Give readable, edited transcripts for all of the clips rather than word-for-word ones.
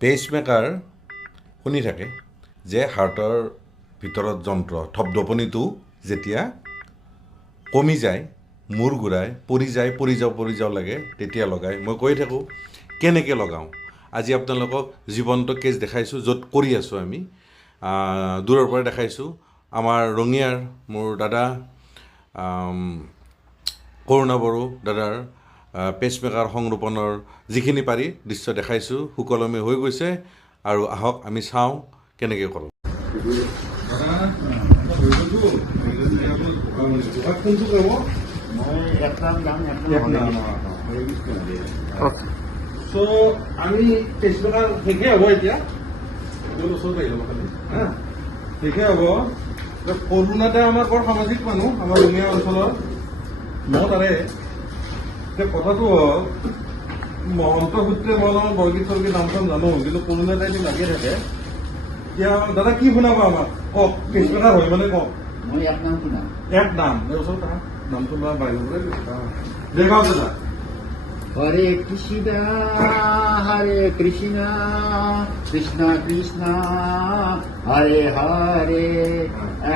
Pacemaker শুনি থাকে যে হাৰ্টৰ ভিতৰত যন্ত্ৰ ধপধপনিটো যেতিয়া কমি যায়, মূৰ ঘূৰাই পৰি যাওঁ লাগে, তেতিয়া লগায়। মই কৈ থাকোঁ কেনেকৈ লগাওঁ। আজি আপোনালোকক জীৱন্ত কেছ দেখাইছোঁ, য'ত কৰি আছোঁ আমি, দূৰৰ পৰা দেখাইছোঁ। আমাৰ ৰঙিয়াৰ মোৰ দাদা কৰুণা বড়ো দাদাৰ পেচমেকাৰ সংৰোপণৰ যিখিনি পাৰি দৃশ্য দেখাইছোঁ, সুকলমে হৈ গৈছে। আৰু আহক আমি চাওঁ কেনেকৈ কৰোঁ। আমি পেচমেকাৰ শেষে হ'ব এতিয়া, শেষে হ'ব। কৰুণাতে আমাৰ বৰ সামাজিক মানুহ, আমাৰ ৰঙিয়া অঞ্চলৰ মই তাৰে। এতিয়া কথাটো হ'ল মহন্ত সূত্ৰে মই অলপমান বৰগীত চৰগীত নাম চাম জানো, কিন্তু কৰুণা টাইমটো লাগিয়ে থাকে। এতিয়া দাদা কি শুনাব আমাক, কওক। পেচমেকাৰ হয় মানে কওক। মই এক নাম শুনা। এক নাম ওচৰত নামটো লোৱা বাহিৰ পৰা যে গাঁও দাদা। হৰে কৃষ্ণ হৰে কৃষ্ণ কৃষ্ণ কৃষ্ণ হৰে হৰে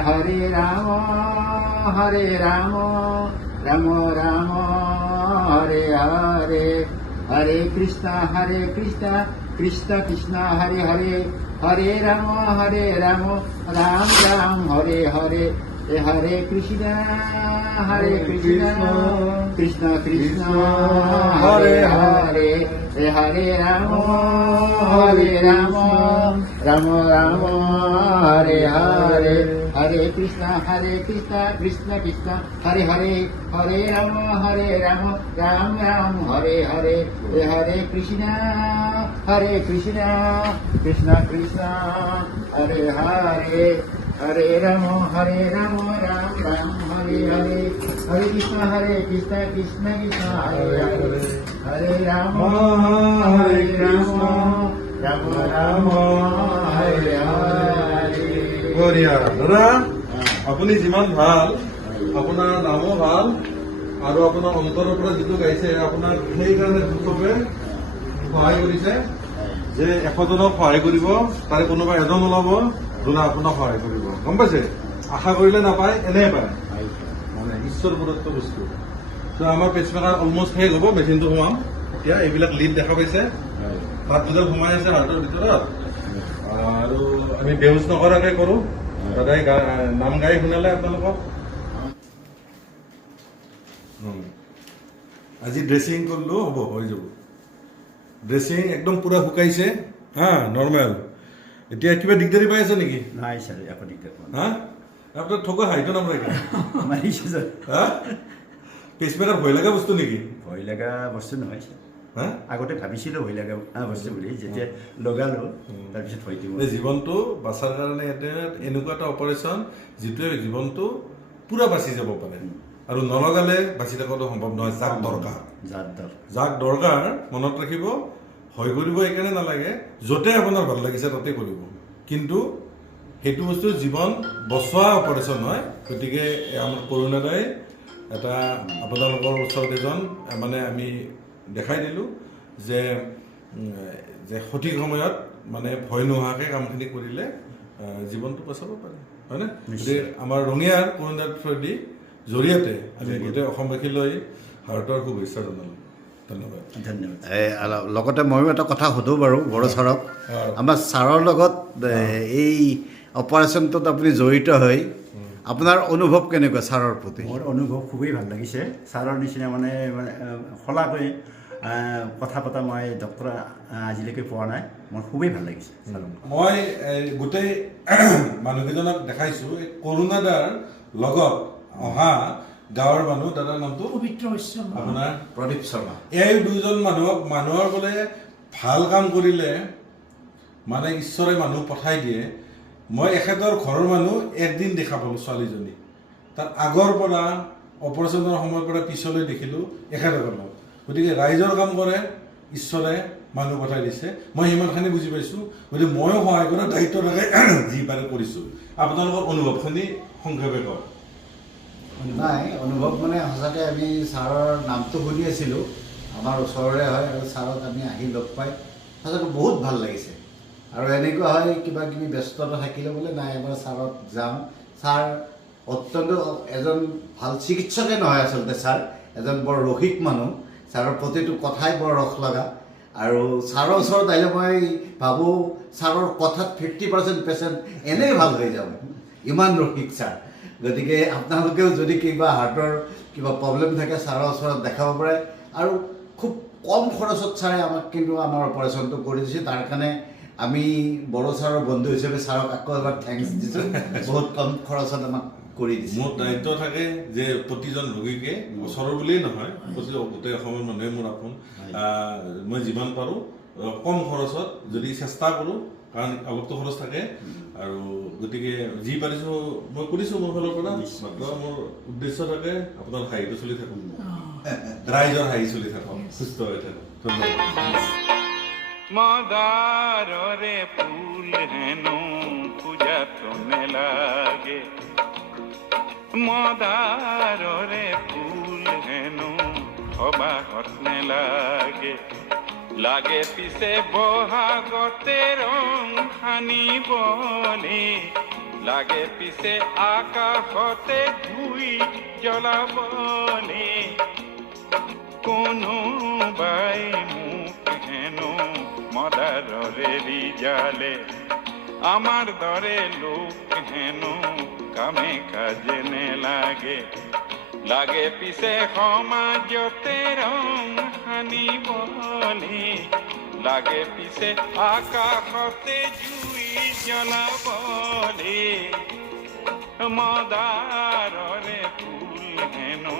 হৰে ৰাম ৰাম ৰাম হৰে হৰে হৰে কৃষ্ণ কৃষ্ণ কৃষ্ণ হৰে হৰে হৰে ৰাম ৰাম ৰাম হৰে হৰে হরে কৃষ্ণ কৃষ্ণ কৃষ্ণ হরে হরে হরে রাম রাম রাম হরে হরে হরে কৃষ্ণ কৃষ্ণ কৃষ্ণ হরে হরে হরে রাম রাম রাম হরে হরে হরে কৃষ্ণ কৃষ্ণ কৃষ্ণ হরে হরে হরে রাম রাম রাম হরে হরে হরে কৃষ্ণ কৃষ্ণ কৃষ্ণ হরে হরে হরে রাম রাম রাম হরে হরে। বঢ়িয়া দাদা, আপুনি যিমান ভাল, আপোনাৰ নামো ভাল, আৰু আপোনাৰ অন্তৰৰ পৰা যিটো গাইছে, আপোনাক সেইকাৰণে চবে সহায় কৰিছে যে 100জনক সহায় কৰিব, তাৰে কোনোবা এজন ওলাব যোনে আপোনাক সহায় কৰিব। গম পাইছে? আশা কৰিলে নাপায়, এনেই পায়। মানে ঈশ্বৰ প্ৰদত্ত বস্তু। ত' আমাৰ পেচমেকাৰ অলমষ্ট শেষ হ'ব, মেচিনটো সোমাম এতিয়া। এইবিলাক লিড দেখা পাইছে, তাত দুডাল সোমাই আছে হাৰ্টৰ ভিতৰত। আৰু আমি বেহুচ নকৰাকৈ কৰোঁ। দাদাই নাম গাই শুনালে আপোনালোকক। আজি ড্ৰেছিং কৰিলেও হ'ব, হৈ যাব। ড্ৰেছিং একদম পুৰা শুকাইছে, নৰ্মেল। এতিয়া কিবা দিগদাৰী পাই আছে নেকি? নাই ছাৰ, একো দিগদাৰ পোৱা নাই। আপোনাৰ ঠগৰ হাইটো নাম ৰাখে মাৰিছে ছাৰ। পেচমেকাৰ ভয় লগা বস্তু নেকি? ভয় লগা বস্তু নহয় ছাৰ। আগতে ভাবিছিলোঁ ভয় লগা বস্তু বুলি, যেতিয়া লগালোঁ তাৰপিছত হয়তো জীৱনটো বাচাৰ কাৰণে এনেকুৱা এটা অপাৰেশ্যন যিটোৱে জীৱনটো পুৰা বাচি যাব পাৰে। আৰু নলগালে বাচি থকাটো সম্ভৱ নহয়। যাক দৰকাৰ মনত ৰাখিব। ভয় কৰিব এইকাৰণে নালাগে, য'তে আপোনাৰ ভাল লাগিছে তাতে কৰিব। কিন্তু সেইটো বস্তু জীৱন বচোৱা অপাৰেশ্যন হয়। গতিকে আমাৰ কৰুণাদাই এটা আপোনালোকৰ ওচৰত এজন মানে আমি দেখাই দিলোঁ যে সঠিক সময়ত মানে ভয় নোহোৱাকৈ কামখিনি কৰিলে জীৱনটো বচাব পাৰে, হয়নে? গতিকে আমাৰ ৰঙিয়াৰ কৰুণাৰ থ্ৰুদি জৰিয়তে আমি গোটেই অসমবাসীলৈ হাৰ্টৰ শুভেচ্ছা জনালোঁ। ধন্যবাদ। লগতে ময়ো এটা কথা সোধোঁ বাৰু বড়ো ছাৰক। আমাৰ ছাৰৰ লগত এই অপাৰেশ্যনটোত আপুনি জড়িত হৈ আপোনাৰ অনুভৱ কেনেকুৱা ছাৰৰ প্ৰতি? মোৰ অনুভৱ খুবেই ভাল লাগিছে। ছাৰৰ নিচিনা মানে খোলাকৈ কথা পতা মই ডক্টৰ আজিলৈকে পোৱা নাই। মোৰ খুবেই ভাল লাগিছে ছাৰক। মই গোটেই মানুহকেইজনক দেখাইছোঁ। এই কৰুণাদাৰ লগত অহা গাঁৱৰ মানুহ, দাদাৰ নামটো পবিত্ৰ শৰ্মা, আপোনাৰ প্ৰদীপ শৰ্মা। এই দুজন মানুহৰ বোলে ভাল কাম কৰিলে মানে ঈশ্বৰে মানুহ পঠাই দিয়ে। মই এখেতৰ ঘৰৰ মানুহ একদিন দেখা পালোঁ, ছোৱালীজনী। তাৰ আগৰ পৰা অপাৰেশ্যনৰ সময়ৰ পৰা পিছলৈ দেখিলোঁ এখেতৰ লগত। গতিকে ৰাইজৰ কাম কৰে, ঈশ্বৰে মানুহ পঠাই দিছে। মই সিমানখিনি বুজি পাইছোঁ। গতিকে ময়ো সহায় কৰাৰ দায়িত্ব থাকে, যি পাৰে কৰিছোঁ। আপোনালোকৰ অনুভৱখিনি সংক্ষেপে কওক। নাই, অনুভৱ মানে সঁচাকৈ আমি ছাৰৰ নামটো শুনি আছিলোঁ, আমাৰ ওচৰৰে হয়, আৰু ছাৰক আমি আহি লগ পাই সঁচাকৈ বহুত ভাল লাগিছে। আৰু এনেকুৱা হয় কিবা কিবি ব্যস্ততা থাকিলে বোলে নাই এবাৰ ছাৰত যাম। ছাৰ অত্যন্ত এজন ভাল চিকিৎসকে নহয় আচলতে, ছাৰ এজন বৰ ৰসিক মানুহ। ছাৰৰ প্ৰতিটো কথাই বৰ ৰস লগা। আৰু ছাৰৰ ওচৰত আহিলে মই ভাবোঁ ছাৰৰ কথাত 50% পেচেণ্ট এনেই ভাল হৈ যাব, ইমান ৰসিক ছাৰ। গতিকে আপোনালোকেও যদি কিবা হাৰ্টৰ কিবা প্ৰব্লেম থাকে ছাৰৰ ওচৰত দেখাব পাৰে। আৰু খুব কম খৰচত ছাৰে আমাক কিন্তু আমাৰ অপাৰেশ্যনটো কৰি দিছে। তাৰ কাৰণে আমি বড়ো ছাৰৰ বন্ধু হিচাপে ছাৰক আকৌ এবাৰ থেংকছ দিছোঁ। বহুত কম খৰচত আমাক কৰি দিছে। মোৰ দায়িত্ব থাকে যে প্ৰতিজন ৰোগীকে ওচৰৰ বুলিয়েই নহয়, গোটেই অসমৰ মানুহে মোৰ আপোন। মই যিমান পাৰোঁ কম খৰচত যদি চেষ্টা কৰোঁ, কাৰণ অলপতো খৰচ থাকে, আৰু গতিকে যি পাৰিছোঁ মই কৰিছোঁ মোৰ ফালৰ পৰা। মাত্ৰ মোৰ উদ্দেশ্য থাকে আপোনাৰ হাঁহিটো চলি থাকক, ৰাইজৰ হাঁহি চলি থাকক, সুস্থ হৈ থাকক। ধন্যবাদ। মদাররে ফুল হেনো পূজা তোনে লাগে, মদাররে ফুল হেনো হবা হতনে লাগে, লাগে পিছে বহাগতে রং হানিবলে, লাগে পিছে আকাশতে ধুই জ্বলাবলে, কোনোবাই মোক হেনো মদাররে রিজালে, আমার দরে লোক হেনো কামে কাজে নে লাগে, লাগে পিছে সমাজতে রং হানিবলে, লাগে পিছে আকাশতে জুই জ্বলাবলে, মদাররে ফুল হেনো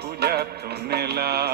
পূজা তোনে লাগে।